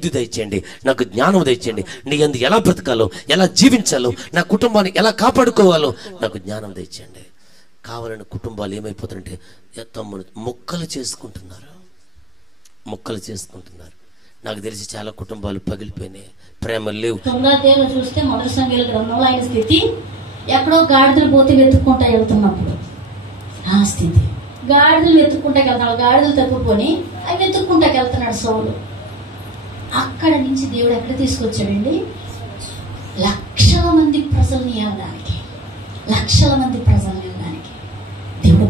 బుద్ధి దయచేయండి, నాకు జ్ఞానం దయచేయండి, నీ యందు ఎలా బ్రతకాలో, ఎలా జీవించాలో, నా కుటుంబాన్ని ఎలా కాపాడుకోవాలో నాకు జ్ఞానం దయచేయండి. కావాలని కుటుంబాలు ఏమైపోతారంటే తమ్ముడు మొక్కలు చేసుకుంటున్నారు. నాకు తెలిసి చాలా కుటుంబాలు పగిలిపోయినాయి, ప్రేమలు లేవు. చూస్తే మొదటి సంఖ్యల గ్రంథంలో ఆయన స్థితి ఎక్కడో గాడిదలు పోతే వెతుక్కుంటా వెళ్తున్నప్పుడు ఆ స్థితి, గాడిదలు వెతుక్కుంటా వెళ్తున్నాడు, గాడిదలు తప్పుకొని అవి వెతుక్కుంటాకి వెళ్తున్నాడు సౌలు. అక్కడ నుంచి దేవుడు ఎక్కడ తీసుకొచ్చాడండి? లక్షల మంది ప్రజల్ని వెళ్ళడానికి దేవుడు